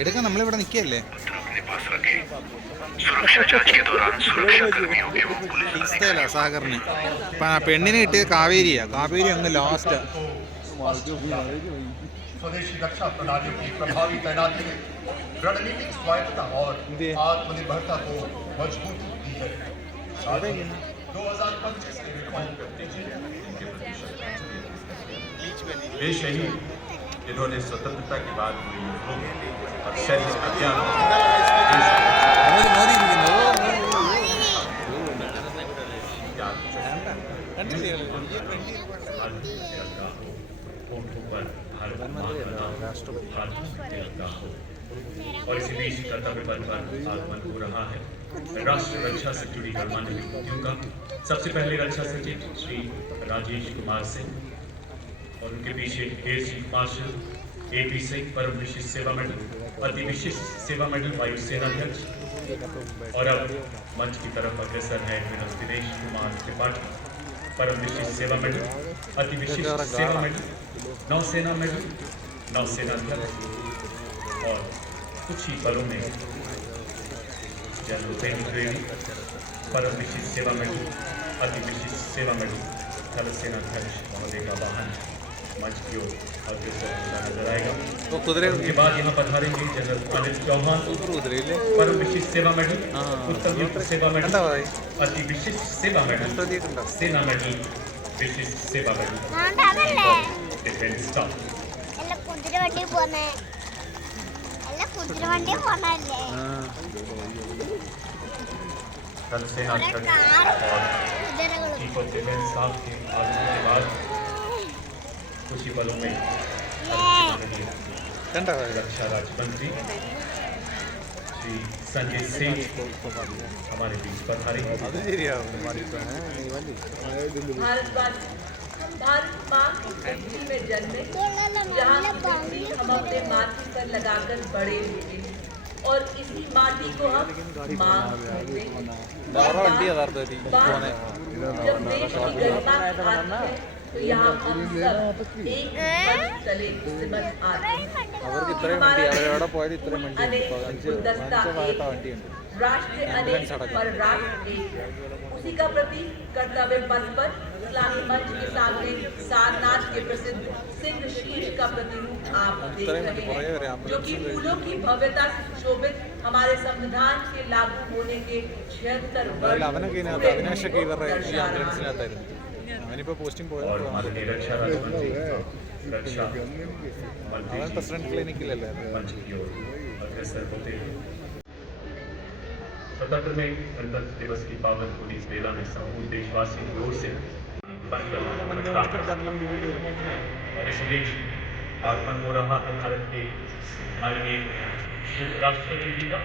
എടുക്കാൻ നമ്മളിവിടെ നിൽക്കുകയല്ലേ. ഇഷ്ടമല്ല സാഗറിന്. പെണ്ണിന് കിട്ടിയത് കാവേരിയാ. കാവേരി അങ്ങ് ലാസ്റ്റാ. स्वदेशी रक्षा प्रणालियों की प्रभावी तैनाती ने रणनीतिक स्वायत्तता और आत्मनिर्भरता को मजबूती दी है। 2025 के वे शहीद जिन्होंने स्वतंत्रता के बाद हुए युद्धों और सैन्य अभियान और इसी बीच कर्तव्य पथ पर आगमन हो रहा है राष्ट्र रक्षा से जुड़ी गणमान्य व्यक्तियों का। सबसे पहले रक्षा सचिव श्री राजेश कुमार सिंह और उनके पीछे air chief marshal AP Singh परम विशिष्ट सेवा मेडल, अति विशिष्ट सेवा मेडल वायुसेना अध्यक्ष। और अब मंच की तरफ अग्रसर है एडमिरल दिनेश कुमार त्रिपाठी, परम विशिष्ट सेवा मेडल, अति विशिष्ट सेवा मेडल, नौसेना मेडल, नौसेना अध्यक्ष। और कुछ ही पलों में जनरल उपेंद्र द्विवेदी, परम विशिष्ट सेवा मेडल, अति विशिष्ट सेवा मेडल, थल सेना अध्यक्ष महोदय का वाहन मंच की ओर अग्रसर नजर आएगा। उसके बाद यहाँ पधारेंगे जनरल अनिल चौहान, परम विशिष्ट सेवा मेडल, उत्तम युक्त सेवा मेडल, अति विशिष्ट सेवा मेडल, सेना मेडल, विशिष्ट सेवा मेडल, डिफेंस स्टाफ। थल सेना अध्यक्ष और चीफ ऑफ डिफेंस स्टाफ के आगमन के बाद कुछ ही पलों में रक्षा राज्य मंत्री श्री संजय सिंह हमारे बीच पधारेंगे। भारत माँ की धरती में जन्मे, जहाँ की मिट्टी हम अपने माथे पर लगाकर बड़े हुए और इसी माटी को हम माँ कहते हैं। जब देश की गरिमा आती है तो यहाँ हम सब एक मंच तले सिमट आते हैं। राष्ट्र अनेक पर राष्ट्र एक, उसी का प्रतीक कर्तव्य पथ पर इस्लामी मंच के सामने सारनाथ के प्रसिद्ध सिंह शीश का प्रतिरूप आप देख रहे हैं, जो कि फूलों की भव्यता से सुशोभित हमारे संविधान के लागू होने के 76 वर्ष പോസ്റ്റിംഗ് और माननीय रक्षा राज्य मंत्री रक्षा പ്രസിഡന്റ് ക്ലിനിക്കിലല്ലേ. मंच की ओर अग्रसर होते हैं। स्वतंत्र में गणतंत्र दिवस की पावन होली इस बेला में संपूर्ण देशवासियों की ओर से और इस बीच आगमन हो रहा है भारत के माननीय राष्ट्रपति जी का।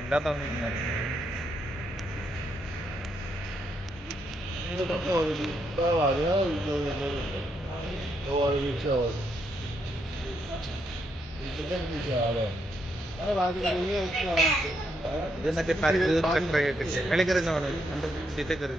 എന്താ തോന്നുന്നത്? ഇത് മറ്റേ വെളിക്കറിഞ്ഞോളൂ എൻ്റെ ചീത്തക്കറി.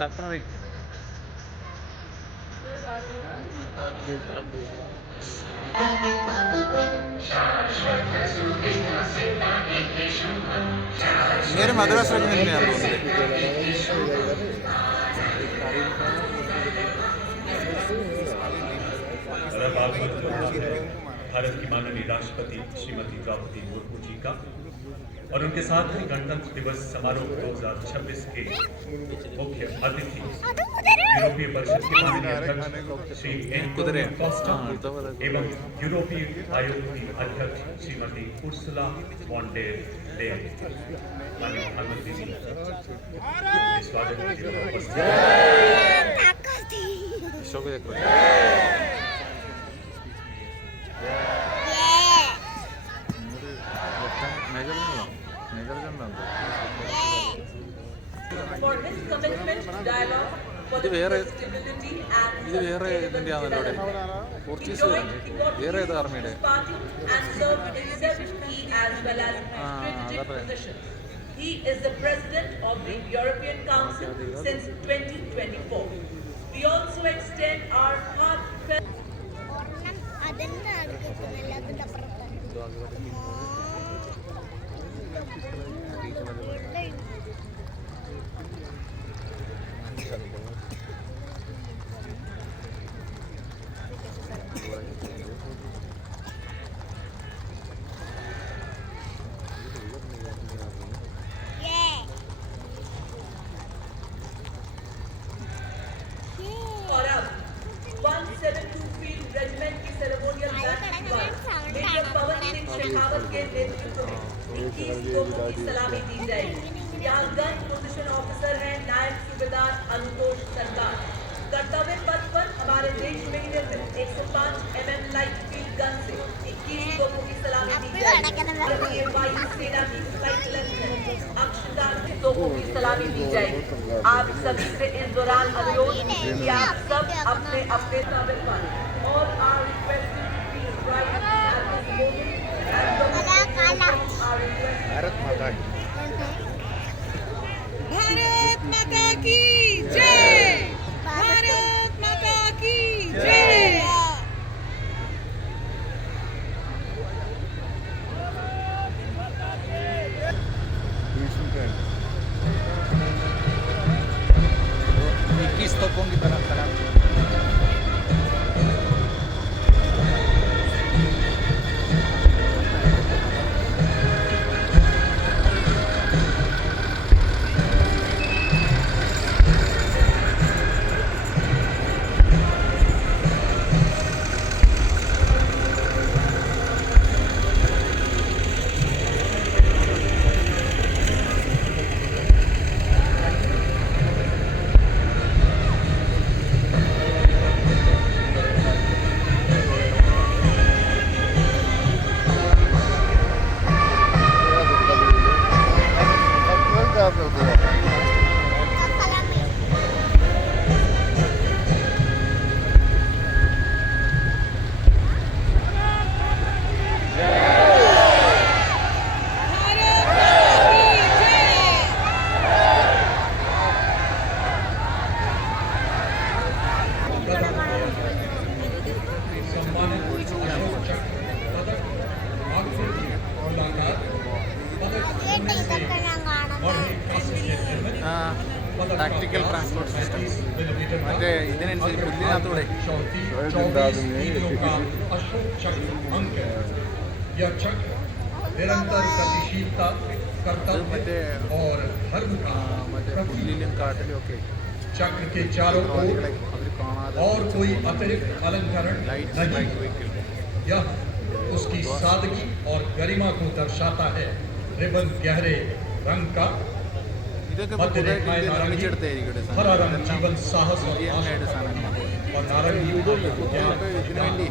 തപ്പണ നേരെ മദ്രാസ് തന്നെയാണ്. भारत की माननीय राष्ट्रपति श्रीमती द्रौपदी मुर्मू जी का और उनके साथ ही गणतंत्र दिवस समारोह 2026 के मुख्य अतिथि यूरोपीय परिषद के माननीय अध्यक्ष श्री एंटोनियो कोस्टा एवं यूरोपीय आयोग की अध्यक्ष श्रीमती उर्सुला वॉन डेर लेयन, माननीय प्रधानमंत्री जी स्वागत के लिए उपस्थित For his commitment to dialogue for the stability and sustainable development. He joined the Portuguese Party and served in several key as well as strategic positions. He is the president of the European Council since 2024. We also extend our heartfelt और अब 172 field regiment की ceremonial major Pawan Singh Shekhawat के नेतृत्व में 21 तोपों की सलामी दी जाएगी। यहाँ गन पोजीशन ऑफिसर हैं नायब सूबेदार अनुतोष सरकार। कर्तव्य पथ पर हमारे देश में ही निर्मित 105 mm लाइट फील्ड गन से 21 तोपों की सलामी दी जाएगी। भारतीय वायु सेना की फ्लाइट लेफ्टिनेंट अक्षता तोपों की सलामी दी जाएगी। आप सभी से इस दौरान अनुरोध कि आप सब अपने अपने कर्तव्य पर और our requested to please rise at this moment and the our request Bharat माता की भारत माता की जय, भारत माता की जय। तोपों की तरफ ടാക്ടിക്കൽ ട്രാൻസ്പോർട്ട് സിസ്റ്റംസ് മറ്റേ ഇതിനനുസരിച്ച് പുല്ലിനകത്തൂടെ निरंतर गतिशीलता कर्तव्य और धर्म का പുല്ലിലും കാട്ടിലും ഒക്കെ चक्र के चारों ओर അവർ കാണാതെ और कोई अतिरिक्त अलंकरण नहीं। यह उसकी सादगी और गरिमा को दर्शाता है। रिबन गहरे रंग का, ഇതൊക്കെ मध्य रेखाएं नारंगी, നിർമ്മിച്ചെടുത്തായിരിക്കും हरा रंग जीवन साहस और आशा, സാധനങ്ങളാണ് और नारंगी ഇതിനു വേണ്ടി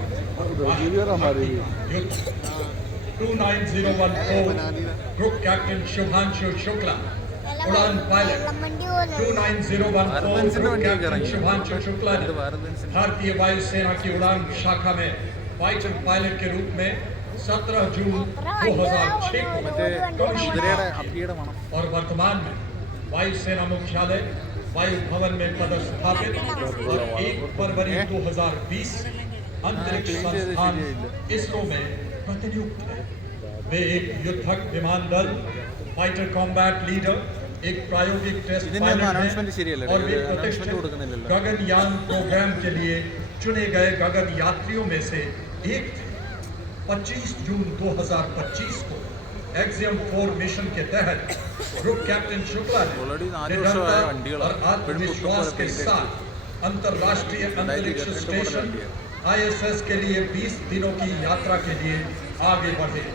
युद्ध 29014 ग्रुप कैप्टन शुभांशु शुक्ला, उड़ान pilot 29014 group captain Shubhanshu Shukla ने भारतीय वायुसेना की उड़ान शाखा में फाइटर पायलट के रूप में 17 जून 2006 को കുതിരയുടെ അപ്പിയുടെ മണം और वर्तमान में वायुसेना मुख्यालय वायु भवन में पदस्थापित और 1 फरवरी 2020 अंतरिक्ष संस्थान इसरो में प्रतिनियुक्त है। वे एक युद्धक विमान दल, फाइटर कॉम्बैट लीडर, एक प्रायोगिक टेस्ट पायलट हैं और वे प्रतिष्ठित गगनयान प्रोग्राम के लिए चुने गए गगन यात्रियों में से एक थे। 25 जून 2025 को एक्सियम 4 मिशन के तहत ग्रुप कैप्टन शुक्ला Already ने 4 वर्षമായ निडरता വണ്ടികളാ. और आत्मविश्वास के साथ अंतर्राष्ट्रीय अंतरिक्ष स्टेशन ISS के लिए 20 दिनों की यात्रा के लिए आगे बढ़े,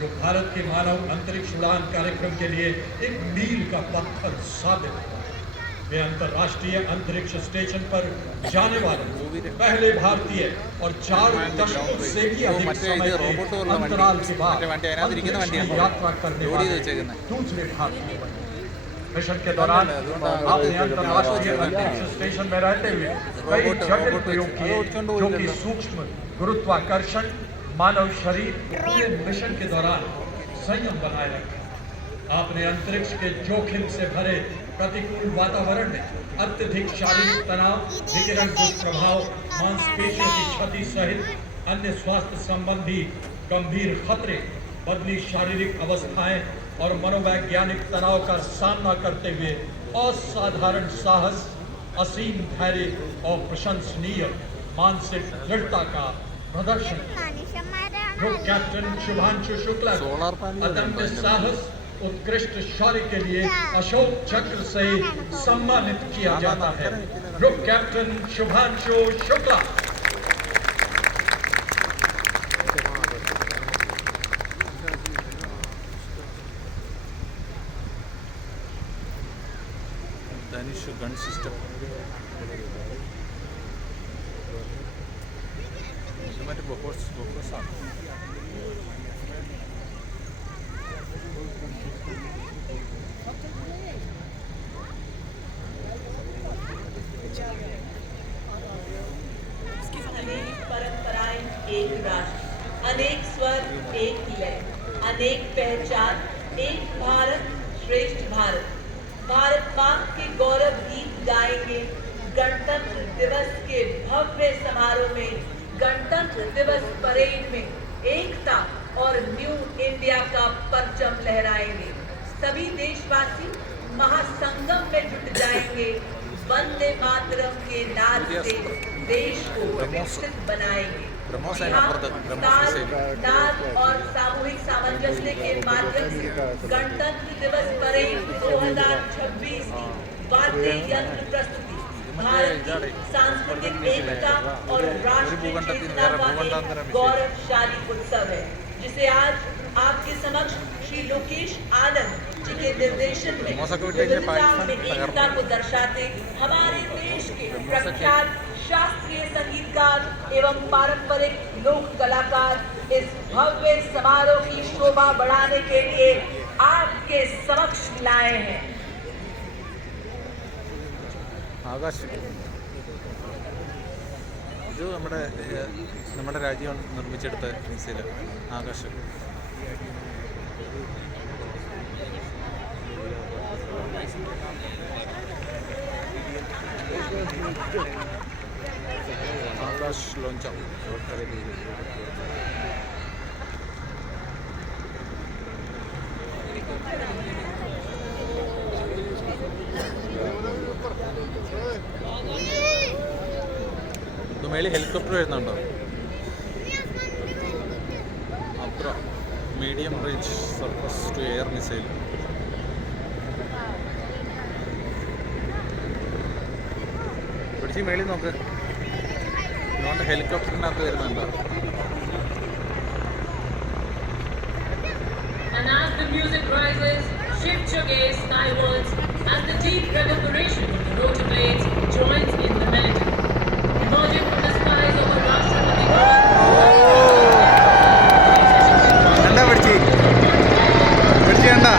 जो भारत के मानव अंतरिक्ष उड़ान कार्यक्रम के लिए एक मील का पत्थर साबित हुआ। वे अंतर्राष्ट्रीय अंतरिक्ष स्टेशन पर जाने वाले पहले भारतीय और 4 दशकों से भी अधिक समय के अंतराल के बाद अंतरिक्ष की यात्रा करने वाले दूसरे भारतीय बने। मिशन के दौरान आपने अंतर्राष्ट्रीय अंतरिक्ष स्टेशन में रहते हुए कई जटिल प्रयोग किए, जो कि सूक्ष्म गुरुत्वाकर्षण मानव शरीर पूरे मिशन के दौरान संयम बनाए रखा। आपने अंतरिक्ष के जोखिम से भरे प्रतिकूल वातावरण में अत्यधिक शारीरिक तनाव, विकिरण दुष्प्रभाव, मांसपेशियों की क्षति सहित अन्य स्वास्थ्य संबंधी गंभीर खतरे, बदली शारीरिक अवस्थाएं और मनोवैज्ञानिक तनाव का सामना करते हुए असाधारण साहस, असीम धैर्य और प्रशंसनीय मानसिक दृढ़ता का प्रदर्शन। ग्रुप कैप्टन शुभांशु शुक्ला को अदम्य साहस, उत्कृष्ट शौर्य के लिए अशोक चक्र से सम्मानित किया जाता है। Group captain Shubhanshu Shukla. Danish gun system. മറ്റേ ബോക്സ് ആണ്. अनेक परंपराएं एक राष्ट्र, अनेक स्वर एक लय, अनेक पहचान एक भारत श्रेष्ठ भारत। भारत माँ के गौरव गीत गाएंगे गणतंत्र दिवस के भव्य समारोह में, गणतंत्र दिवस परेड में एकता और न्यू इंडिया का परचम लहराएंगे। सभी देशवासी महासंगम में जुट जाएंगे, वंदे मातरम के नाद से देश को विकसित बनाएंगे। नाद और सामूहिक सामंजस्य के माध्यम से गणतंत्र दिवस परेड 2026 की वाद्य यंत्र प्रस्तुति भारत की सांस्कृतिक एकता और राष्ट्रीय चेतना का एक गौरवशाली उत्सव है, जिसे आज आपके समक्ष श्री लोकेश आनंद जी के निर्देशन में विविधता में एकता को दर्शाते हमारे देश के प्रख्यात शास्त्रीय संगीतकार एवं पारंपरिक लोक कलाकार इस भव्य समारोह की शोभा बढ़ाने के लिए आपके समक्ष लाए हैं। ആകാശ് ഇത് നമ്മുടെ രാജ്യം നിർമ്മിച്ചെടുത്ത മിസൈൽ ആകാശ്. ആകാശ് ലോഞ്ചർ. ഇത് മേളിൽ ഹെലികോപ്റ്റർ വരുന്നുണ്ടോ? അത്ര medium range surface to air missile. പിടിച്ച് മേളിൽ നോക്ക്. അതുകൊണ്ട് ഹെലികോപ്റ്ററിനകത്ത് വരുന്നുണ്ടോ? And as the music rises, shift your gaze skywards as the deep reverberation of the rotor blades joins in the melody. Emerging from the skies over Rashtrapati കണ്ടാ പിടിച്ച് കണ്ടാ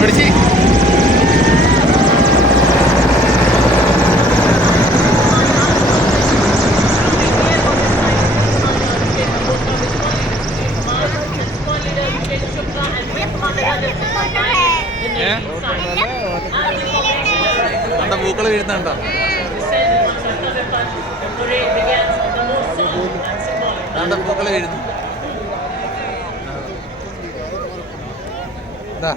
പിടിച്ച്. കണ്ട പൂക്കൾ വീഴുന്നുണ്ടോ? കണ്ട പൂക്കൾ വീഴുന്നു. എന്താ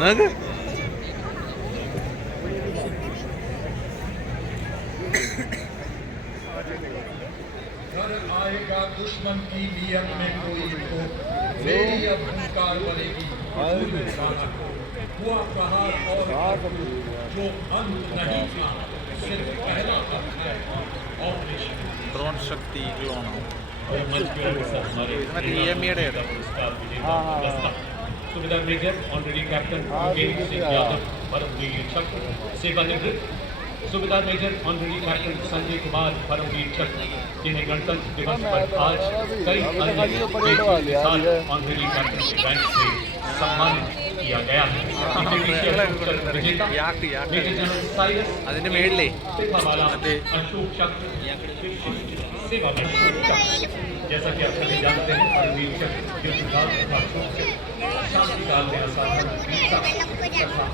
നോക്ക്. दुश्मन की नियत में कोई तो मेरी अब हुंकार बनेगी हुआ प्रहार और जो अंत नहीं था सिर्फ पहला ऑपरेशन ड्रोन शक्ति क्लोन और मंच पे हमारे EMEയുടെ पुरस्कार विजेता सुबेदार major honorary captain Yogendra Singh Yadav Paramvir Chakra सेवानिवृत्त सुबेदार major honorary captain Sanjay Kumar Paramvir Chakra जिन्हें गणतंत्र दिवस पर आज कई अन्य ऑनरेरी कैप्टन के रैंक से सम्मानित किया गया है इनके पीछे अशोक चक्र विजेता मेजर जनरल साइरस അതിന്റെ മേളിലേ वाला अशोक चक्र सेवा में अशोक चक्र जैसा कि आप सभी जानते हैं परमवीर चक्र युद्धकाल तथा अशोक चक्र शांति काल में असाधारण वीरता तथा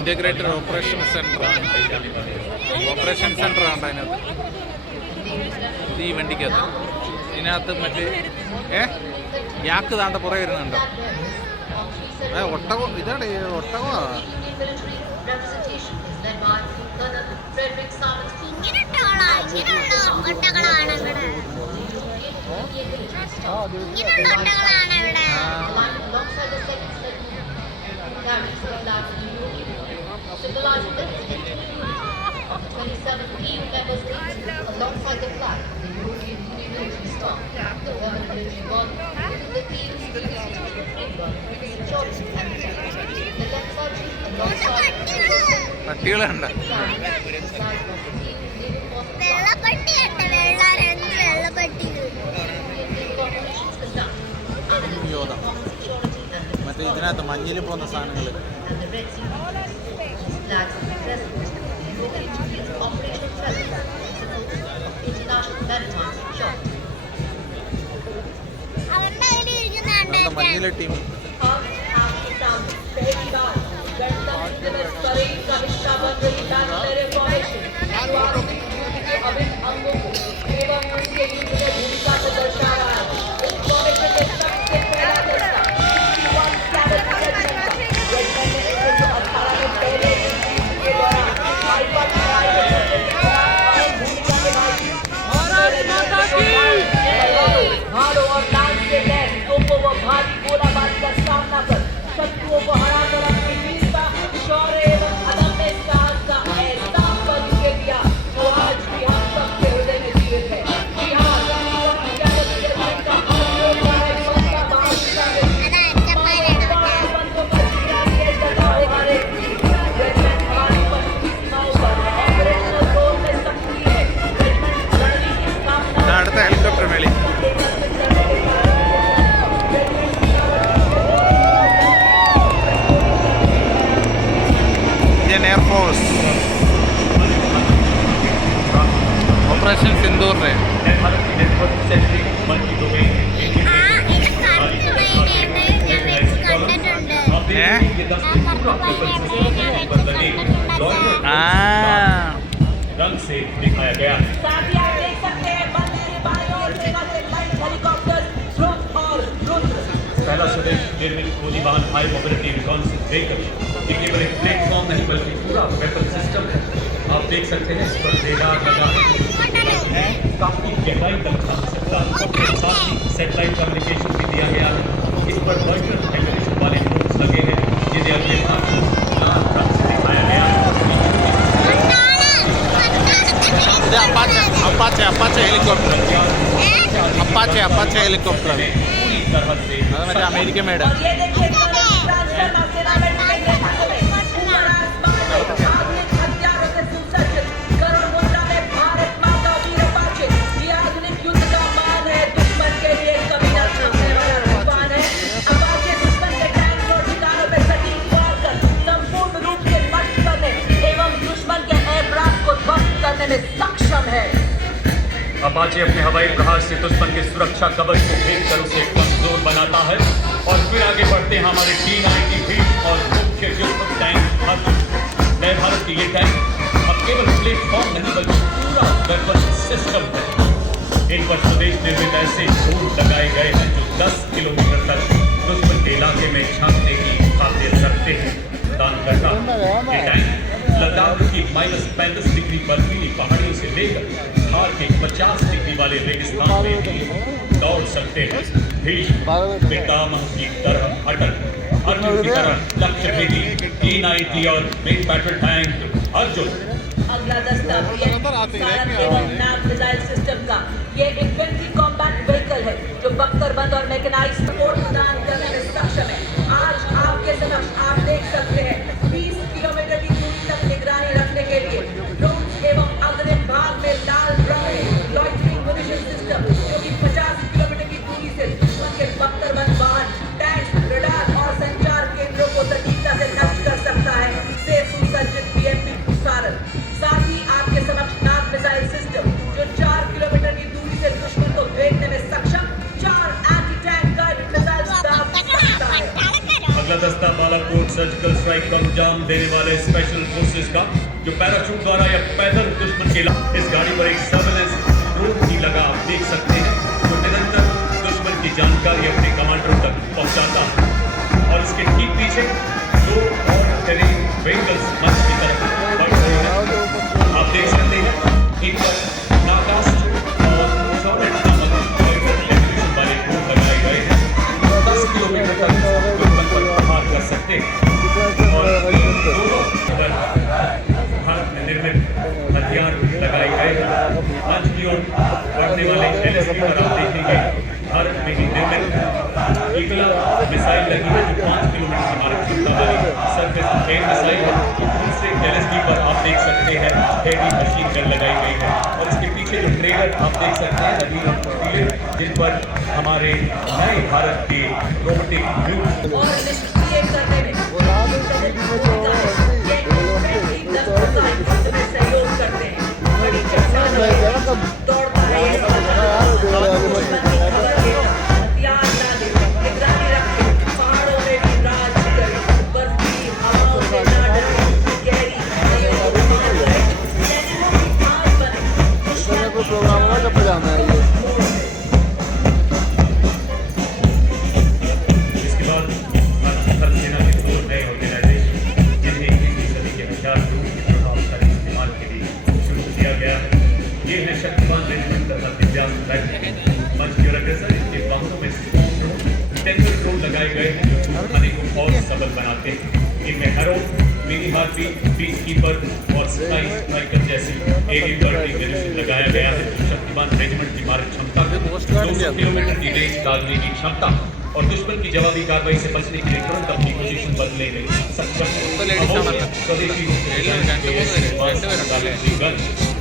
integrated operation centre operation centre ആണ് അതിനകത്ത് ഈ വണ്ടിക്കകത്ത് ഇതിനകത്ത് മറ്റേ യാക്ക് താണ്ട പുറകെ വരുന്നുണ്ടോ ഒട്ടകം ഇതാണ് ഒട്ടകമാ Symbolizing the 27 EU member states alongside the flag, the European Union military star, the Roman military one, the EU's institutional framework, security and protection. The left side alongside the പട്ടികളുണ്ട് Yodha മറ്റേ ഇതിനകത്ത് മഞ്ഞിൽ പോകുന്ന സാധനങ്ങൾ മഞ്ഞിലെ ടീം शत्रुओं को हराकर अपनी वीरता, शौर्य एवं अदम्य साहस का ऐसा परिचय दिया जो आज भी हम सबके हृदय में जीवित है। जी हाँ, അടുത്ത ഹെലികോപ്റ്റർ മേളി इंडियन एयरफोर्स ऑपरेशन सिंदूर ने रंग से दिखाया गया है। साथ ही आप देख सकते हैं बंदे बाई और सेना से लाइट हेलीकॉप्टर रुद्र और रुद्र। पहला स्वदेश निर्मित गोली वाहन हाई मोबिलिटी रिकॉन्सिस व्हीकल ये केवल एक प्लेटफॉर्म नहीं बल्कि पूरा वेपन सिस्टम है। आप देख सकते हैं इस पर रेडार लगा है काफी गहराई तक जा सकता है। साथ ही सैटेलाइट कम्युनिकेशन भी दिया गया है। इस पर वर्चुअल एमिनेशन वाले ड्रोन्स लगे हैं जिन्हें अगले भाग लाल रंग से दिखाया गया है। अपाचे हेलीकॉप्टर अपाचे हेलीकॉप्टर पूरी तरह से അത് മറ്റേ അമേരിക്കൻ മേഡ് और ये देखिए ट्रांसफर नौसेना में टिकट ऊपर आसमान में आधुनिक हथियारों से सुसज्जित करोड़ मुद्रा में भारत माता वीर अपाचे ये आधुनिक युद्ध का मान है। दुश्मन के लिए कभी न थमने वाला तूफान है। अपाचे दुश्मन के टैंक और ठिकानों पे सटीक वार कर संपूर्ण रूप से नष्ट करने एवं दुश्मन के एयरक्राफ्ट को ध्वस्त करने में सक्षम है। अपाचे अपने हवाई प्रहार से दुश्मन के सुरक्षा कवच को भेद कर उसे कमजोर बनाता है और फिर आगे बढ़ते हैं हमारे T-90 और मुख्य युद्ध टैंक नए भारत के ये टैंक अब केवल प्लेटफॉर्म नहीं बल्कि पूरा वेपन सिस्टम है। इन पर स्वदेश निर्मित ऐसे धूल लगाए गए हैं जो 10 किलोमीटर तक दुश्मन के इलाके में झांकने की काबिलियत रखते हैं। दान करता ये टैंक लद्दाख की -35 डिग्री बर्फीली पहाड़ियों से लेकर थार के 50 डिग्री वाले रेगिस्तान में भी दौड़ सकते हैं। भीष्म पितामह की तरह अटल, अर्जुन की तरह लक्ष्य भेदी, T90 और मेन बैटल टैंक अर्जुन। अगला दस्ता सारंग एवं नाग मिसाइल सिस्टम का ये इन्फेंट्री कॉम्बैट व्हीकल है जो बख्तरबंद और मैकेनाइज्ड सपोर्ट प्रदान करने में सक्षम है। आज आपके समक्ष आप देख सकते हैं 20 किलोमीटर की दूरी तक निगरानी रखने के लिए ड्रोन एवं अग्रिम भाग में लाल रंग में लॉइटरिंग म्यूनिशन सिस्टम जो कि 50 किलोमीटर की दूरी से दुश्मन के बख्तरबंद वाहन, टैंक, रडार और संचार केंद्रों को सटीकता से नष्ट कर सकता है से सुसज्जित बीएमपी सारंग। साथ ही आपके समक्ष नाग मिसाइल सिस्टम जो 4 किलोमीटर की दूरी से दुश्मन को भेजने में सक्षम 4 एंटी टैंक गाइडेड मिसाइल दाग सकता है। अगला दस्ता बालाकोट सर्जिकल स्ट्राइक का अंजाम देने वाले स्पेशल फोर्सेस का जो पैराशूट द्वारा या पैदल दुश्मन के इस गाड़ी पर एक सर्वेलेंस ड्रोन भी लगा आप देख सकते हैं जो निरंतर दुश्मन की जानकारी अपने कमांडरों तक पहुंचाता है। और इसके ठीक पीछे 2 और टेरेन व्हीकल्स मंच की तरफ बढ़ रहे हैं। आप देख सकते हैं एक पर नाकास्ट और सॉलिड नामक रेवोल्यूशन वाले ड्रोन लगाए गए हैं। 10 किलोमीटर तक दुश्मन पर प्रहार कर सकते हैं और दोनों पर भारत में निर्मित हथियार लगाए गए हैं। मंच की ओर बढ़ने वाले LSP पर आप देखेंगे भारत में ही निर्मित ईगला मिसाइल लगी है जो 5 किलोमीटर की मारक क्षमता वाली सरफेस एयर मिसाइल है। दूसरे LSP पर आप देख सकते हैं हेवी मशीन गन लगाई गई है और इसके पीछे जो ट्रेलर आप देख सकते हैं नदी और फुर्तीले जिन पर हमारे नए भारत के रोबोटिक न्यूज और निष्क्रिय करने में ये सहयोग करते हैं। बड़ी चट्टानों दौड़ता है ये हथियार ना दे, निगरानी रखे, पहाड़ों में भी राज करे, बर्फीली हवाओं से ना डरे, गहरी खाइयों को पार करे, सैनिकों की खास बने, दुश्मन को प्रोग्राम में कब जाना है ये। इसके बाद थल सेना के 2 नए ऑर्गेनाइजेशन जिन्हें 21वीं सदी के हथियार के प्रभावशाली इस्तेमाल के लिए शुरू किया गया है। ये है शक्तिमान रेजिमेंट तथा दिव्यांग बैटल। मंच की ओर अग्रसर इनके वाहनों में स्टोन ड्रोन, टेंडर ड्रोन लगाए गए हैं जो थाने को और सबल बनाते हैं। इनमें harrow, mini harpy, piece keeper और स्काई स्ट्राइकर जैसी एवी बर्टी म्यूनिशन लगाया गया है जो शक्तिमान रेजिमेंट की मारक क्षमता को 200 किलोमीटर की रेंज डालने की क्षमता और दुश्मन की जवाबी कार्रवाई से बचने के लिए तुरंत अपनी पोजीशन बदलने में सक्षम है। स्वदेशी गन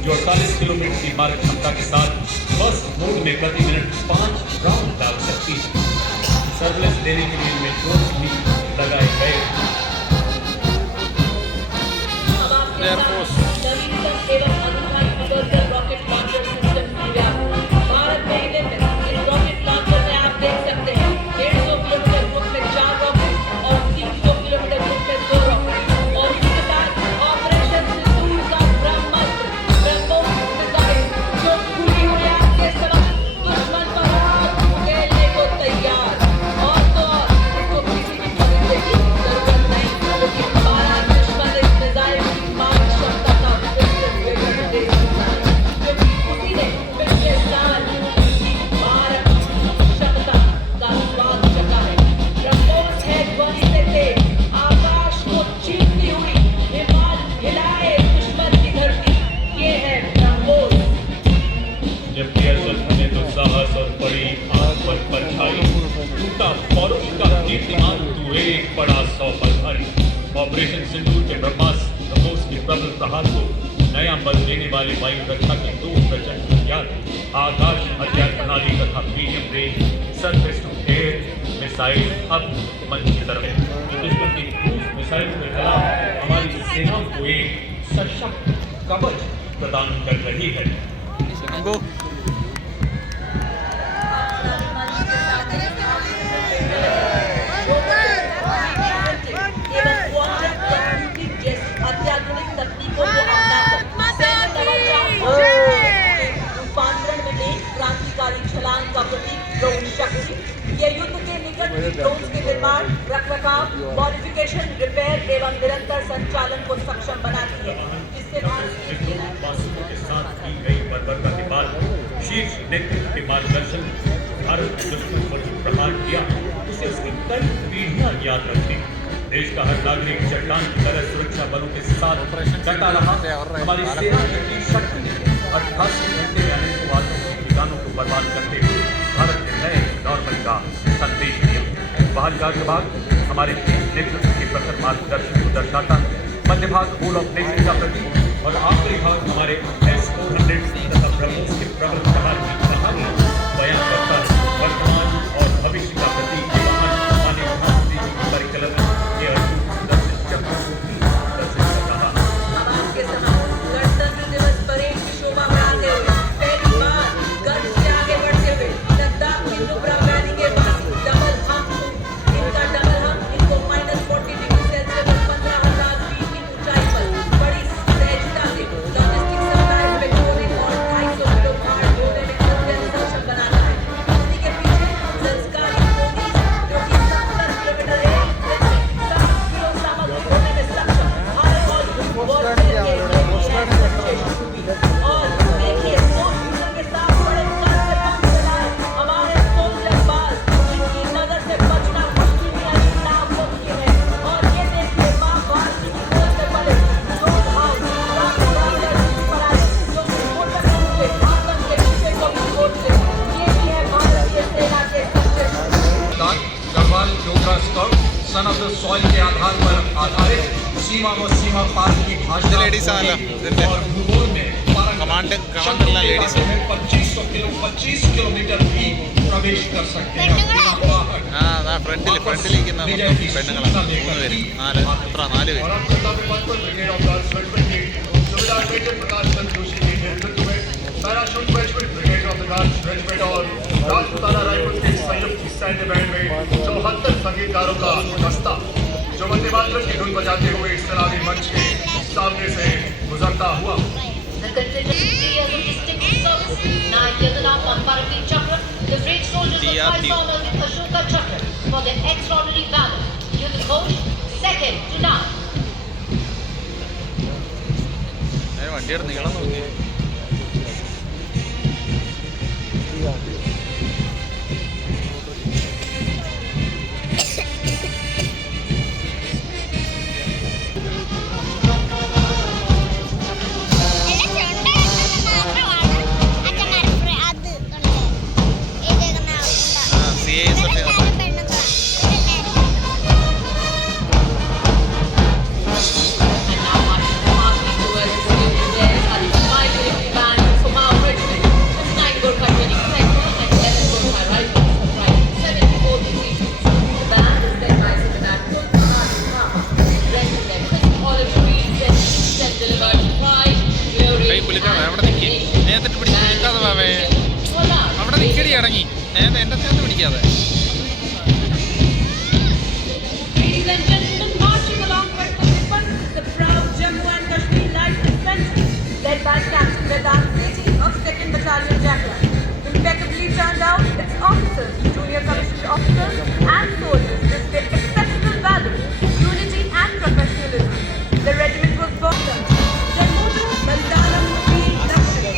जो 48 किलोमीटर की मारक क्षमता के साथ बर्स्ट मोड में प्रति मिनट 5 राउंड डाल सकती है। सर्विलेंस देने के लिए इनमें ड्रोन भी लगाए गए। नवीनतम एवं आधुनिक model rocket launcher system Bharat में ही निर्मित इस रॉकेट लॉन्चर में आप देख सकते हैं 150 किलोमीटर फुट में 4 रॉकेट और 300 किलोमीटर फुट में 2 रॉकेट और इसके साथ ऑपरेशन सिंदूर का ब्रह्मोस मिसाइल जो खुली हुई आपके समक्ष दुश्मन पर हाथ उकेलने को तैयार और तो और इसको किसी भी खरीदने की जरूरत नहीं क्योंकि हमारा दुश्मन इस मिसाइल की मारक क्षमता का विस्तृत विवरण दे सकता है क्योंकि उसी ने पिछले साल की मारक क्षमता का स्वाद चखा है। ब्रह्मोस है ध्वनि से तेज आकाश को चीरती हुई हिमाल हिलाए दुश्मन की धरती ये है ब्रह्मोस। जबकि अर्जुन में तो साहस और बड़ी आग पर परछाई टूटा पौरुष का कीर्तिमान तू एक बड़ा 100 पलधारी। ऑपरेशन सिंदूर के ब्रह्मोस की प्रबल प्रहार को नया बल देने वाले वायु रक्षा के 2 प्रचंड हथियार आकाश हथियार प्रणाली तथा medium range surface to air missile अब मंच की तरफ है जो दुश्मन की क्रूज मिसाइल के खिलाफ हमारी सेनाओं को एक सशक्त कवच प्रदान कर रही है। अत्याधुनिक तकनीकों को अपनाकर सैन्य रूपांतरण में एक क्रांतिकारी छलांग का प्रतीक ड्रोन शक्ति। ये युद्ध के निकट ड्रोन के निर्माण, रखरखाव, मॉडिफिकेशन, रिपेयर एवं निरंतर संचालन को सक्षम बनाती है जिससे के साथ की गई बर्बरता के बाद शीर्ष नेतृत्व के मार्गदर्शन भारत के दुश्मन पर जो प्रहार किया उसे उसकी कई पीढ़ियां याद रखती। देश का हर नागरिक चट्टान की तरह सुरक्षा बलों के साथ डटा रहा। हमारी सेना की शक्ति ने 88 घंटे में अनेकों आतंकी ठिकानों को बर्बाद करते हुए भारत के नए नॉर्मल का संदेश दिया। बाहरी राज्य भाग हमारे नेतृत्व के प्रखर मार्गदर्शन को दर्शाता है। मध्य भाग होल ऑफ नेशन का प्रतीक और आखिरी भाग हमारे S-400 तथा ब्रह्मोस के प्रबल प्रहार की कहानी बयान करता है। वर्तमान और भविष्य का प्रतीक माननीय प्रधानमंत्री जी की परिकल्पना के अद्भुत सुदर्शन चक्र को भी दर्शित कर रहा है। आपके समक्ष गणतंत्र दिवस परेड की शोभा बढ़ाते हुए पहली बार गर्व से आगे बढ़ते हुए लद्दाख की नुब्रा वैली के बाद डबल हम्प इनको -40 डिग्री सेल्सियस और 15,000 फीट की ऊंचाई पर बड़ी सहजता से लॉजिस्टिक सप्लाई पेट्रोलिंग और 250 किलो भार ढोने में अत्यंत सक्षम बनाना है। इसी के पीछे संस्कारी मोदी जो कि 70 किलोमीटर रेंज से 7 किलो सामग्री ढोने में सक्षम भारत और वॉरफेयर के और देखिए सोल्जर के साथ बड़े उतार से पंख चलाए हमारे सोल्जर बाज जिनकी नजर से बचना मुश्किल यानी नामुमकिन है। और ये देखिए मां भारती की तरफ से बड़े योद्धाओं पर आए जो कि घोषणा के आतंक के पीछे को भी छोड़ दे। ये भी है भारतीय सेना के सच्चे Garhwal Dogra scout son of the soil के आधार पर आधारित सीमा व सीमा पार की भाषा ladies are और भूगोल में कमांडर ladies है। 25 किलोमीटर भी प्रवेश कर सकते हैं। बिना बाहर ഫ്രണ്ടിൽ ഇരിക്കുന്ന പെണ്ണുങ്ങളാണ് 3 പേര് 4 പേര് और अंतर्गत पद पर ब्रिगेड ऑफ गार्ड्स रेजिमेंट के सुबेदार मेजर प्रकाश चंद्र जोशी के नेतृत्व में parachute regiment brigade of the guards regiment और राजपूताना राइफल्स के संयुक्त सैन्य बैंड में 74 संगीतकारों का दस्ता जो वंदे मातरम की धुन बजाते हुए इस सलामी मंच के सामने से गुजरता हुआ। The contingent 3 years of distinguished service, 9 years in our Paramveer Chakra, the brave soldiers were twice honored with Ashoka Chakra for their extraordinary valor. Youth Ghosh, second to none. വണ്ടിയുടെ നീളം നോക്കി And now marching smartly towards the Union Bears are the 5 military band from our regiment. It's 9 Gorkha 20 Sector and 11 Gorkha Rifles comprising 74 divisions. The band is led by Subedar Kulkarni Khan. Renting their crisp olive trees and each set delivered pride, glory, കൈ കുലുക്കാതെ അവിടെ നിൽക്കി നേരത്തെ പിടിച്ച് കുലുക്കാതെ വാവേ അവിടെ നിൽക്കടി അടങ്ങി നേരത്തെ എൻ്റെ ചേർത്ത് പിടിക്കാതെ Ladies and gentlemen, marching along Kartavya the proud Jammu and Kashmir Light Defence, led by Captain Vedant Sethi of 2nd Battalion Jaguar. Impeccably turned out, its officers, junior commissioned officers and soldiers display exceptional valor, unity and professionalism. The regiment was born Jammu to Baldalam Veer Lakshmi.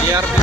DRP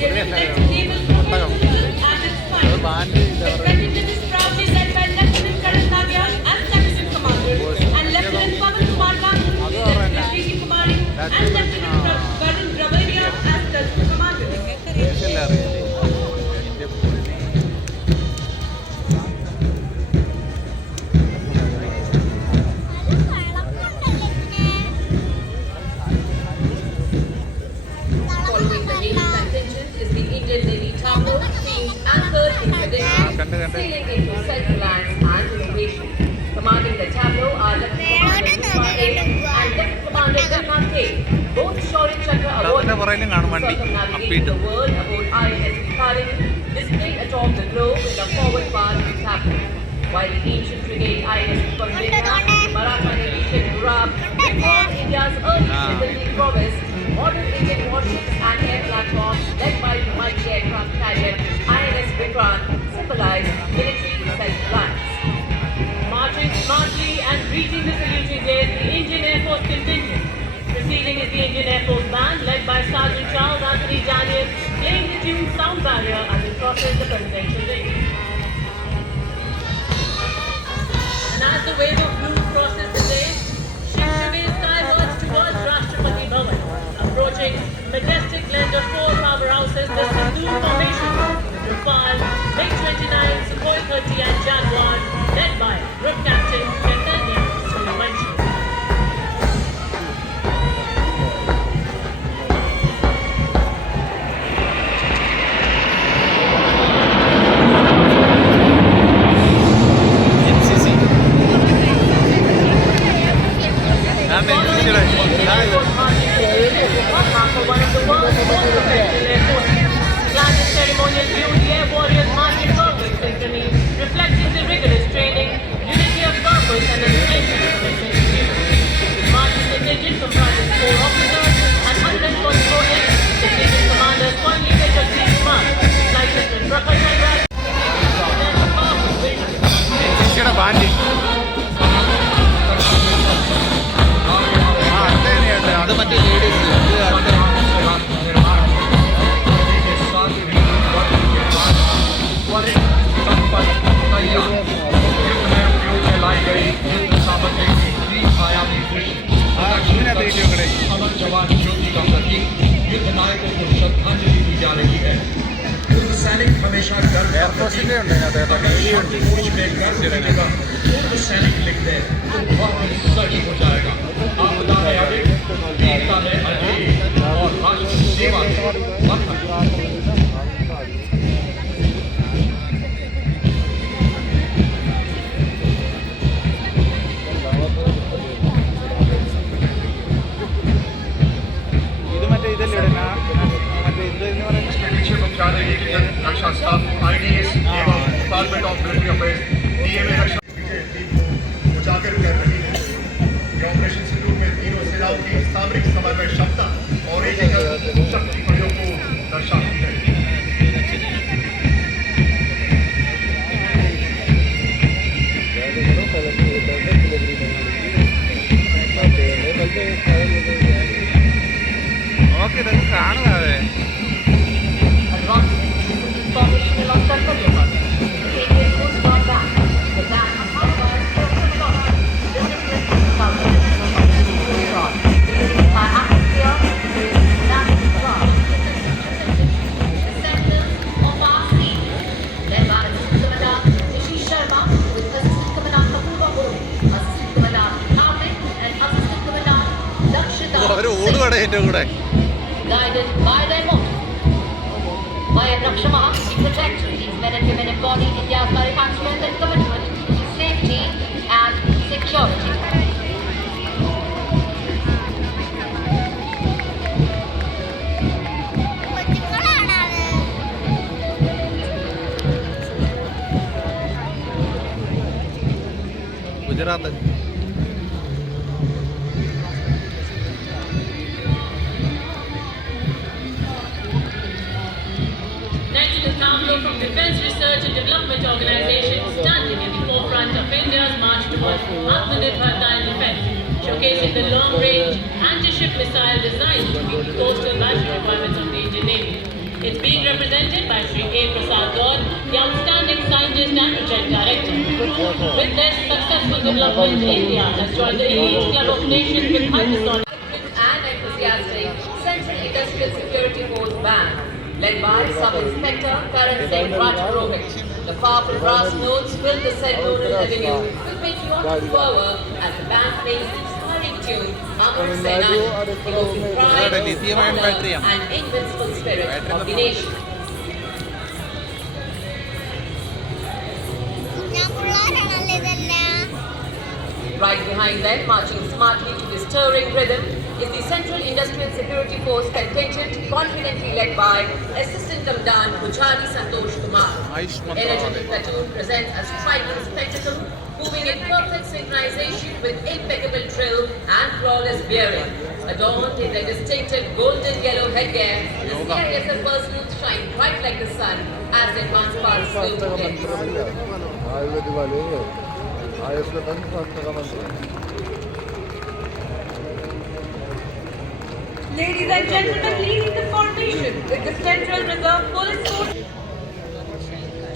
They reflect naval professionalism at its finest. The regiment is proudly led by Lieutenant Karan Nagiar as Section Commander and Lieutenant Pavan Kumar Gangu, Lieutenant Rishi Kumari and Lieutenant Varun Dravadia as Section Commander. Following the naval contingent is the Indian Navy tableau, themed anchored in tradition, sailing into self-reliance and innovation. Commanding the tableau are Lieutenant Commander Pushpa A and Lieutenant Commander Vilma K. Both Shaurya Chakra awarded circumnavigating the world aboard INS Vikharani, displayed atop the globe in the forward part of the tableau. While the ancient frigate INS Vijayanagar and the Maratha Navy ship Gurab recall India's early shipbuilding prowess, modern Indian warships and air platforms led by the multi-aircraft carrier INS Vikrant symbolize military self-reliance. Marching smartly and greeting the saluting is the Indian Air Force contingent. Preceding is the Indian Air Force band led by Sergeant Charles Anthony Daniel, playing the tune Sound Barrier as it crosses the presidential ring. And as the wave of blue crosses the day, ships remain skywards towards Rashtrapati Bhavan, approaching majestic blend of four powerhouses, the Sindoor formation, Rafale, MiG-29, Sukhoi 30 and Jaguar, led by Group Captain Chaitanya Suryavanshi. One of the world's most professional air forces. Clad in ceremonial beauty, air warriors march in perfect synchrony, reflecting the rigorous training, unity of purpose and an unwavering commitment to duty. The marching contingent comprises 4 officers and 144 air. Contingent commanders Colonel Major C. Kumar, Flight Lieutenant Prakhar Chandra, and the powerful vision. അത് മറ്റേ ladies अमर जवान ज्योति का प्रतीक युद्ध नायकों को श्रद्धांजलि दी जा रही है। पूर्व सैनिक हमेशा गर्व का प्रतीक। अगर शब्द पूछ में गर्व की जगह पूर्व सैनिक लिख दे तो बहुत सच हो जाएगा। आपदा में अडिग, वीरता में अजेय और राष्ट्र सेवा में मक्खन। रक्षा स्टाफ IDS एवं department of military affairs DMA Raksha team को उजागर कर रही है। ये ऑपरेशन सिंदूर में तीनों सेनाओं की सामरिक समन्वय क्षमता और एकीकृत शक्ति प्रयोग को दर्शाती है। ഓക്കെ ഇതൊക്കെ കാണുന്നേ Guided by their motto, Vayam Rakshamaha, we protect. These men and women embody India's maritime strength and commitment to safety and security. Gujarat. From Defence Research and Development Organization standing in the forefront of India's march towards Atmanirbharta and defence, showcasing the long-range anti-ship missile designed to meet the coastal battery requirements of the Indian Navy. It's being With their successful development, India has joined the elite club of nations with hypersonic and enthusiastic Central Industrial Security Force band, led by Sub-Inspector Karan Singh Rajpurohit. The powerful brass notes filled the ceremonial avenue with patriotic fervor as the band plays the inspiring tune Amar Senani, evoking pride, honor, and invincible spirit of the nation. Right behind them, marching smartly to this stirring rhythm, is the Central Industrial Security Force contingent, confidently led by Assistant Commandant Bujani Santosh Kumar. Energetic platoon presents a striking spectacle, moving in perfect synchronization with impeccable drill and flawless bearing. Adorned in their distinctive golden yellow headgear, the CISF personnel shine bright like the sun as they advance past silver decks. Ladies and gentlemen, leading the formation with the Central Reserve Police Force.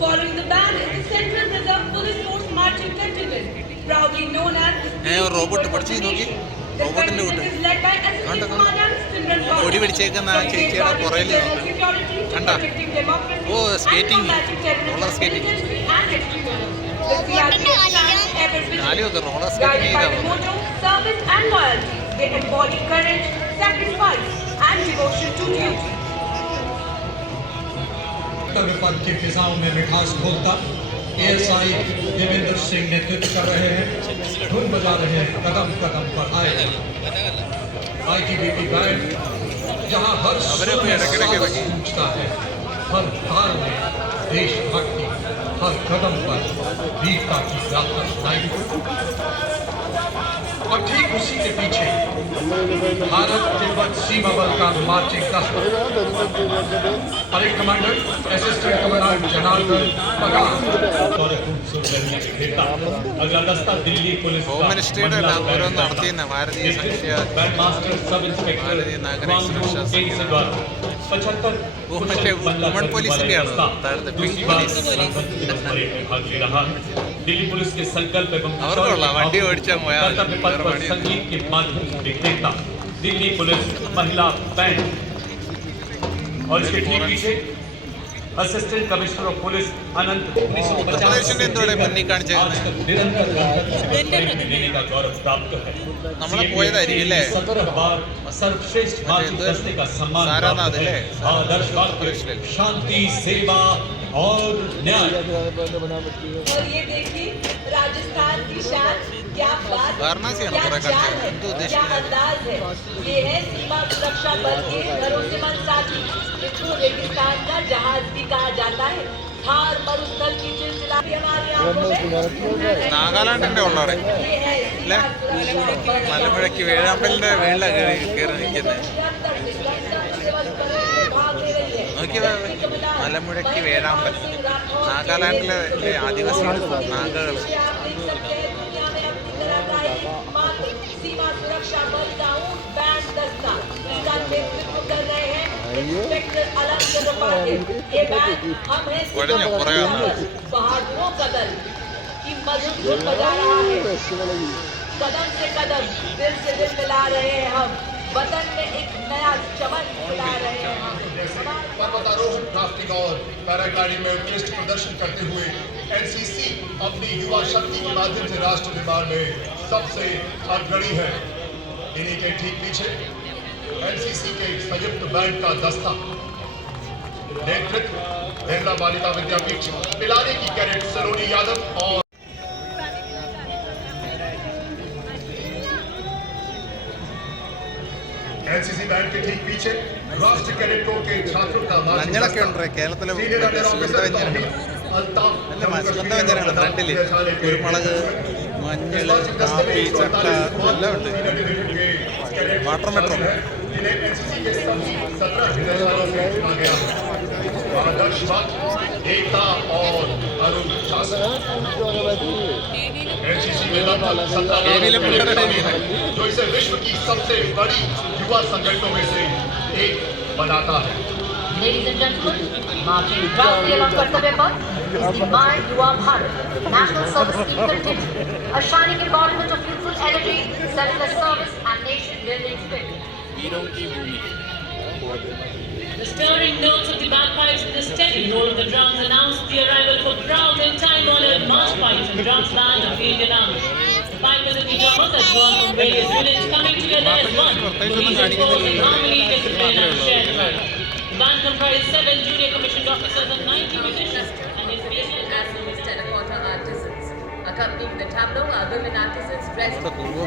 Following the band is the Central Reserve Police Force marching contingent, proudly known as the Speed robot Force പഠിച്ച് നോക്കി. Nation. The റോബോട്ടിന്റെ contingent is led by Assistant കണ്ടോ? Commandant Simran കൊടി പിടിച്ചേക്കുന്ന ആ ചേച്ചിയുടെ പുറകിൽ നോക്ക്. കണ്ടാ? ഓ, skating. Roller skating. കാലുമൊക്കെ roller skating Guided by ചെയ്താ the മതി. motto, service and loyalty, they embody courage, sacrifice and devotion to duty. कर्तव्य पथ की फिजाओं में मिठास घोलता एएसआई देवेंद्र सिंह नेतृत्व कर रहे हैं, धुन बजा रहे हैं, कदम कदम बढ़ाए। आईटीबीपी बैंड जहां हर सुर में इടയ്ക്കിടയ്ക്ക് साहस गूंजता है, हर ताल में देशभक्ति, हर कदम पर वीरता की गाथा सुनाई देती। और ठीक उसी के पीछे भारत तिब्बत सीमा बल का मार्चिंग दस्ता और एक कमांडर असिस्टेंट कमांडेंट जनार्दन पगार और खूबसूरत नेता। अगला दस्ता दिल्ली पुलिस ഹോം മിനിസ്ട്രിയുടെ ഓരോന്ന് നടത്തിയെന്ന ഭാരതീയ സംഖ്യ बैंड मास्टर सब इंस्पेक्टर ഭാരതീയ നാഗരിക സുരക്ഷാ സംഘടന 75 മറ്റേ വുമൺ പോലീസിന്റെ ആണ് താഴത്തെ പിങ്ക് പോലീസ്. दिल्ली पुलिस के संकल्प एवं അവർക്ക് കൊള്ളാം, വണ്ടി ഓടിച്ചാൽ പോയാൽ कर्तव्य पथ पर संगीत के माध्यम से देखता दिल्ली पुलिस महिला बैंड और इसके ठीक पीछे असिस्टेंट कमिश्नर ऑफ पुलिस अनंत ഉത്തർപ്രദേശിന്റെ എന്തോടെ മുന്നിൽ കാണിച്ചേക്കുന്നത് निरंतर देने का गौरव प्राप्त है। നമ്മളെ പോയതായിരിക്കും അല്ലേ? 17 बार सर्वश्रेष्ठ मातृ दस्ते का सम्मान सारानाथ प्राप्त है। है? आदर्शवाद के शांति, सेवा और न्याय। और ये देखिए राजस्थान की शान, क्या बात, वाराणसी है ना क्या पूरा चाल country, है, हिंदू देश क्या है। अंदाज है। ये है सीमा सुरक्षा बल के भरोसेमंद साथी, जिसको रेगिस्तान का जहाज भी कहा जाता है। थार मरुस्थल की चिलचिलाहट हमारी आंखों में നാഗാലാൻഡിന്റെ ഉള്ളവിടെ ये है അല്ലേ? മലമ്പുഴയ്ക്ക് വേഴാമ്പലിന്റെ വേളില കയറി നിൽക്കുന്നത് നോക്കി. മലമ്പുഴയ്ക്ക് വേഴാമ്പൽ നാഗാലാൻഡിലെ ആദിവാസികൾ, നാഗകൾ. सीमा सुरक्षा बल का ऊंट बैंड दस्ता, इसका नेतृत्व कर रहे हैं इंस्पेक्टर अलंग त्रिपाठी। ये बैंड हम हैं बढ़िया, बढ़िया। बहादुरों का दल की मधुर धुन बजा रहा है। कदम से कदम, दिल से दिल मिला रहे हैं हम, वतन में एक नया चमन फुला रहे हैं हम। पर्वतारोहण, राफ्टिंग और पैराग्लाइडिंग में उत्कृष्ट प्रदर्शन करते हुए एनसीसी अपनी युवा शक्ति के माध्यम से राष्ट्र निर्माण में सबसे अग्रणी है। इन्हीं के ठीक पीछे एनसीसी के संयुक्त बैंड का दस्ता, नेतृत्व महिला बालिका विद्यापीठ पिलानी की कैडेट सलोनी यादव और एनसीसी बैंड के ठीक पीछे राष्ट्रीय कैडेटों के छात्रों का മഞ്ഞളൊക്കെ ഉണ്ട് കേരളത്തിലെ മറ്റേ സുഗന്ധവ്യഞ്ജനങ്ങൾ. നല്ല സുഗന്ധവ്യഞ്ജനങ്ങൾ ഫ്രണ്ടില് കുരുമുളക്, മഞ്ഞള്, കാപ്പി, ചക്ക എല്ലാം ഉണ്ട്. വാട്ടർ മെട്രോ एकता और अनुशासन एनसीसी में लगभग 17 जो इसे विश्व की सबसे बड़ी युवा संगठनों में से एक बनाता है। Ladies and gentlemen, marching proudly along Kartavya Path is the My Yuva Bharat National Service Scheme contingent, a shining embodiment of youthful energy, selfless service and nation-building spirit. The stirring notes of the bagpipes and the steady roll of the drums announced the arrival of a proud and time-honored march pipes and drums band of the Indian Army. The pipers and the drummers are drawn from various units coming together as one to reinforce in harmony, discipline and shared pride. The band comprises 7 junior commissioned officers and 90 musicians and is based as well as terracotta artisans. Accompanying the tableau are women artisans dressed in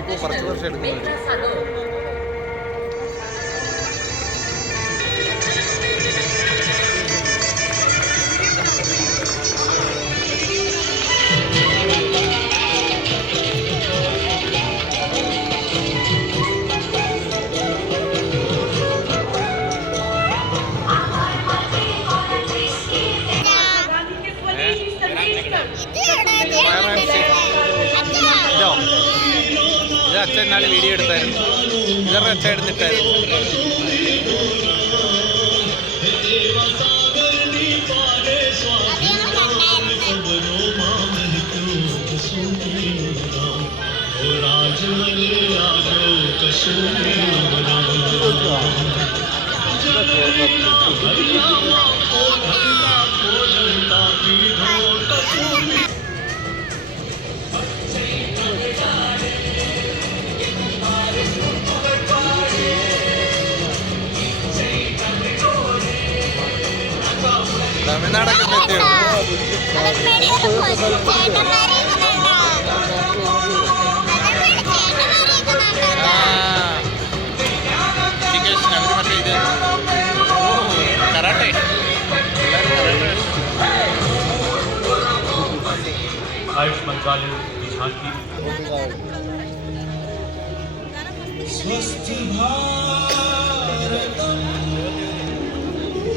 traditional Mekla Sador. ഇത് അച്ഛൻ നാളെ video എടുത്തായിരുന്നു. ഇവരുടെ അച്ഛൻ എടുത്തിട്ടായിരുന്നു. തമിഴ്നാടൊക്കെ എത്തിയാണ്. അവർ മറ്റേ ഇത് karate Ayush मंत्रालय की झांकी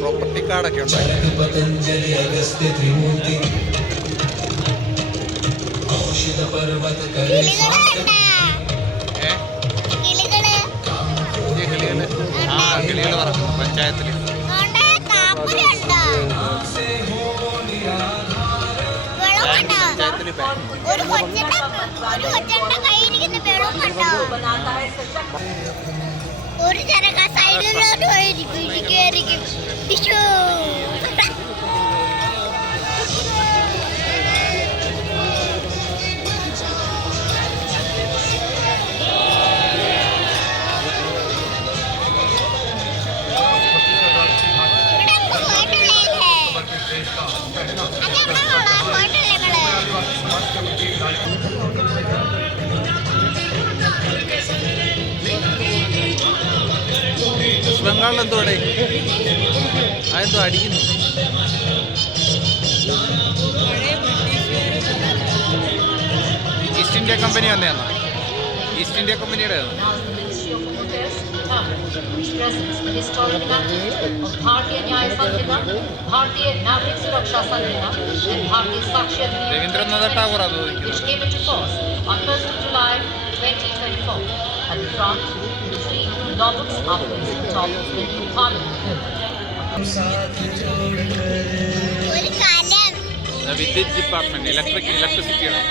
പ്രോപ്പർട്ടി കാർഡൊക്കെ ഉണ്ടായി. पतंजलि अगस्त्य त्रिमूर्ति औषध पर्वत करे കിളികൾ പറക്കുന്നു പഞ്ചായത്തിൽ. ഒരു ചെറുക്ക സൈഡിലോട്ട് പോയിരിക്കും. വെസ്റ്റ് ബംഗാളിൽ എന്തോ അതെന്തോ അടിക്കുന്നു. ഈസ്റ്റ് ഇന്ത്യ കമ്പനി വന്നതാണോ? ഈസ്റ്റ് ഇന്ത്യ കമ്പനിയുടെ which presents the historic enactment of Bharatiya Nyaya Sanhita, Bharatiya Nagrik Suraksha Sanhita and Bharatiya Sakshya Rabindranath Tagore അത് which came into force on 1st of July 2024. At the front, 3 law books are placed on top of the new Parliament building. വിദ്യുത് department ഇലക്ട്രിസിറ്റിയാണ്.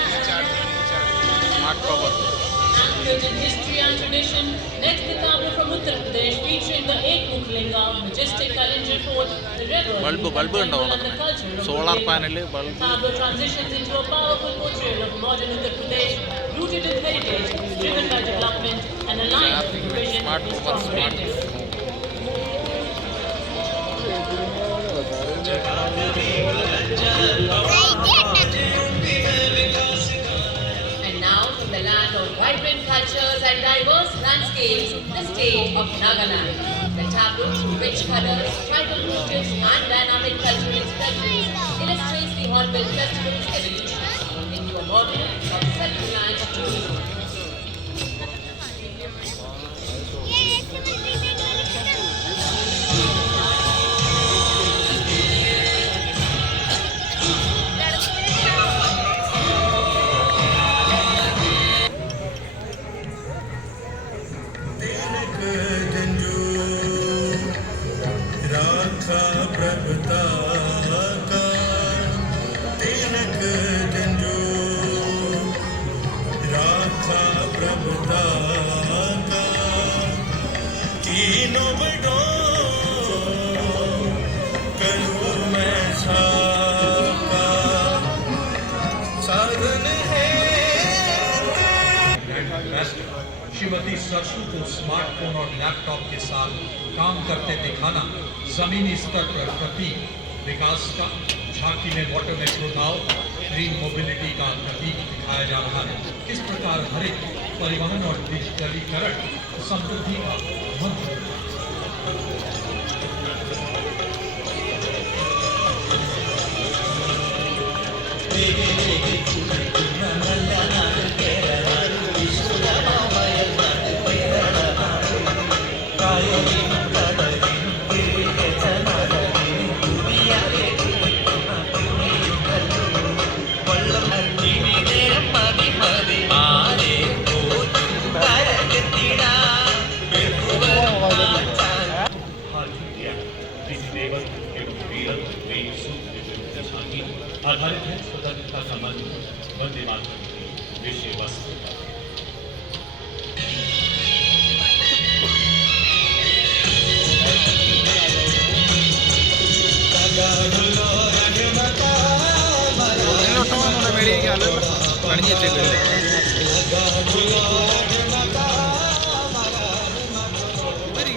Smart power. in history and tradition. Next, the tableau from Uttar Pradesh featuring the Ek Mukhlinga, majestic Kalinjar Fort, the river, bulb ഉണ്ടോ? and the culture of solar the panel The bulb. tableau transitions into a powerful portrayal of modern Uttar Pradesh, rooted in heritage, driven by development, and aligned with the vision Smart of power, strong smart. greatness. And now, from the land of vibrant cultures and diverse landscapes, the state of Nagaland. The tableau, rich colors, tribal motifs, and dynamic cultural expressions illustrates the Hornbill Festival's evolution into a model of self-reliant tourism. Radha बच्चों को smartphone और laptop के साथ काम करते दिखाना जमीनी स्तर पर प्रतीक विकास का, झांकी में वाटर मेट्रो नाव ग्रीन मोबिलिटी का प्रतीक दिखाया जा रहा है। किस प्रकार हरित परिवहन और डिजिटलीकरण समृद्धि का मंत्र आधारित है स्वतंत्रता का मंत्र वंदे मातरम की विषय वस्तु पर।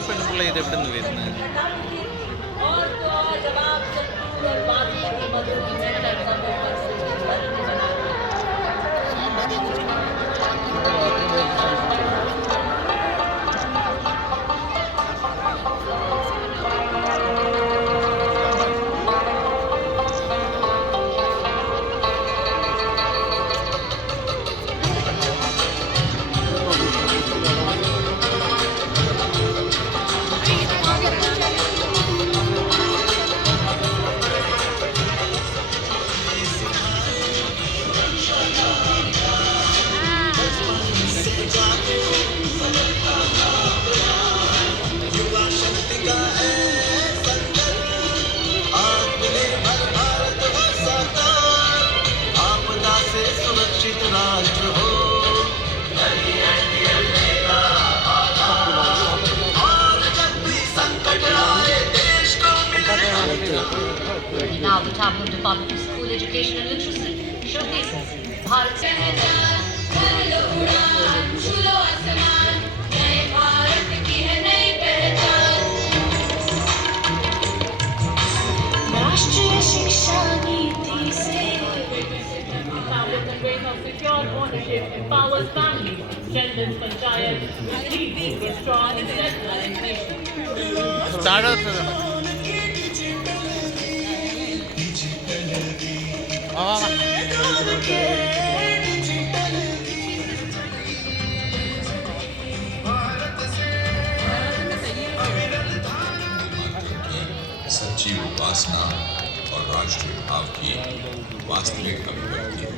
പെൺപിള്ള ഇത് എവിടെ നിന്ന് വരുന്നത്? और तो और जवाब शत्रुघ्न और बाकी की मधुर की मेहनत समय पर से बदलने बना Now the Tamil Department of School Education and Literacy showcases Bharat राष्ट्रीय शिक्षा नीति से Secure ownership empowers families, strengthens panchayat, leads to a strong and centralized nation. सच्ची उपासना और राष्ट्रीय भाव की वास्तविक अभिव्यक्ति है।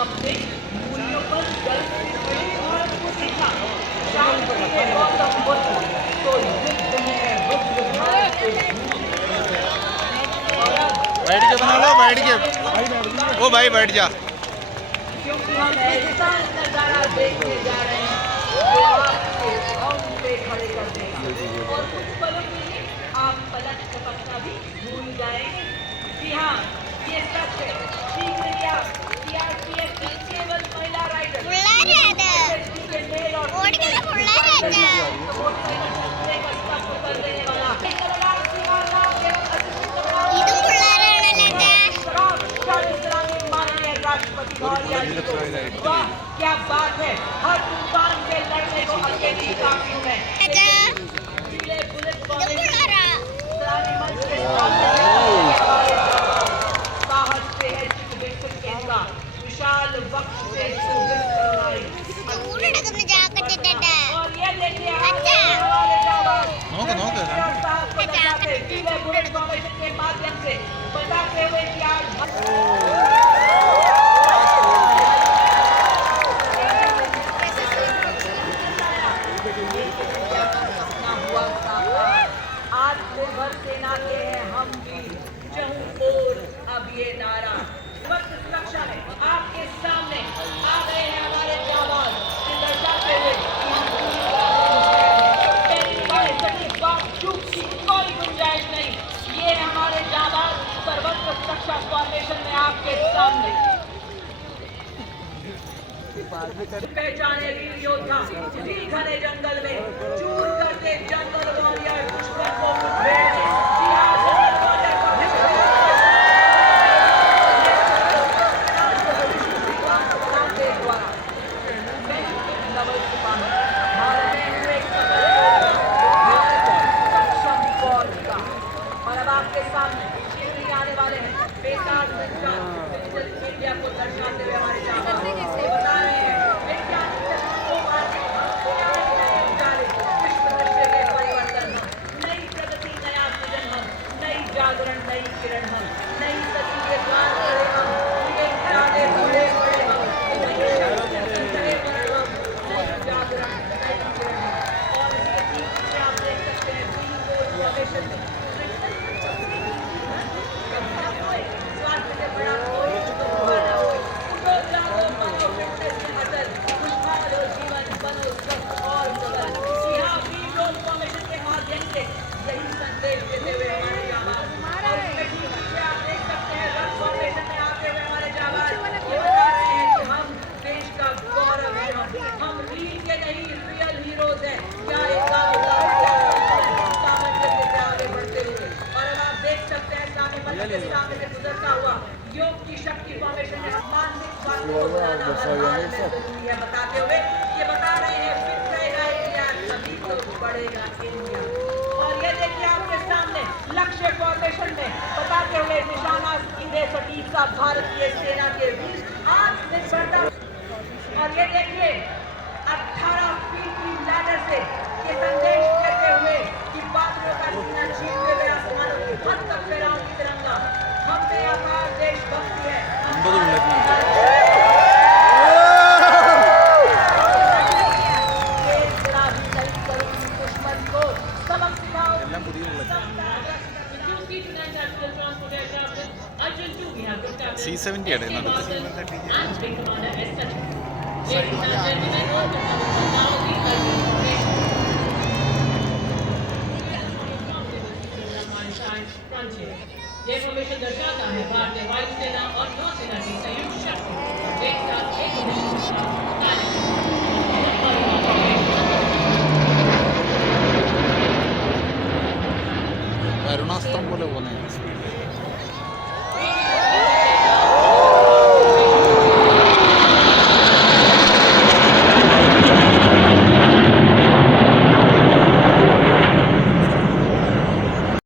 अपने मूल्यों पर गर्व करके भारत को सीखा। शांति के गौतम बुद्ध तो युद्ध में बुद्ध भारत को बैठ के बना लो, बैठ के। ओ भाई बैठ जा। क्योंकि हम ऐसा नजारा देखने जा रहे हैं जो आपके हौसले खड़े कर देगा और कुछ पलों के लिए आप पलक झपकना भी भूल जाएंगे। जी हाँ, ये सच है। सीख लिया सीआरपीएफ की केवल महिला राइडर के मेल और वाह क्या बात है, हर तूफान से लड़ने को अकेली काफी है। साहस से है चिकबिक केंद्र, विशाल वक्त से और ये देखिए हमारे जाबाज बुलेट फाउंडेशन के माध्यम से बताते हुए कि आज आत्मनिर्भर सेना के हैं हम भी चहु ओर अब ये नारा वक्त सुरक्षा में आपके सामने आ गए हैं हमारे जाबाज दर्शाते हुए की कोई गुंजाइश नहीं। ये हमारे जाबाज सर्वत्र सुरक्षा फॉर्मेशन में आ पहचाने वीर योद्धा जी घने जंगल में चूर करते जंगल वॉरियर दुश्मन को मुठभेड़ में। जी हाँ, जंगल वॉरियर को और अब आपके सामने शिवरी आने वाले हैं बेताज संचार डिजिटल इंडिया को दर्शाते हुए हमारे जाबाज बता रहे हैं वैज्ञानिक तकनीकों विश्व दृश्य के परिवर्तन हम नई प्रगति नया सृजन हम नई जागरण नई किरण हम नई सदी के द्वार खड़े हम एक घराने बड़े बड़े हम नई शक्ति नए वर्ण हम नई जागरण नई किरण हम। और इसके पीछे आप देख सकते हैं ग्रीन बोर्ड कमीशन में स्वास्थ्य के बड़ा कोई दुर्घटना हो उठो जागो बनो फिटनेस में अटल खुशहाल हो जीवन बनो स्वस्थ और सबल। यहाँ ग्रीन बोर्ड कमीशन के माध्यम से यही संदेश देते हुए हमारे जाबाज और इसके पीछे आप देख सकते हैं रन फाउंडेशन में आते हुए हमारे जाबाज ये बता रहे हैं कि हम देश का गौरव है हम रील के नहीं रियल हीरोज हैं। क्या एक सामंजस्य से आगे बढ़ते हुए और अब आप देख सकते हैं सामने के सामने से गुजरता हुआ योग की शक्ति फाउंडेशन ने मानसिक स्वास्थ्य को बनाना हर हाल में जरूरी है बताते हुए ये बता रहे हैं फिट रहेगा इंडिया तभी तो बढ़ेगा इंडिया। और ये देखिए आपके सामने लक्ष्य फाउंडेशन ने बताते हुए निशाना सीधे सटीक सा भारतीय सेना के वीर आत्मनिर्भरता। और ये देखिए 18 फीट की लैडर से ये संदेश देते हुए कि बादलों का सीना छीनते हुए आसमानों की हद तक फहराती तिरंगा हम में अपार देशभक्ति है। दुश्मन को सबक सिखाओ। C70 ആണ് Ladies and gentlemen, welcome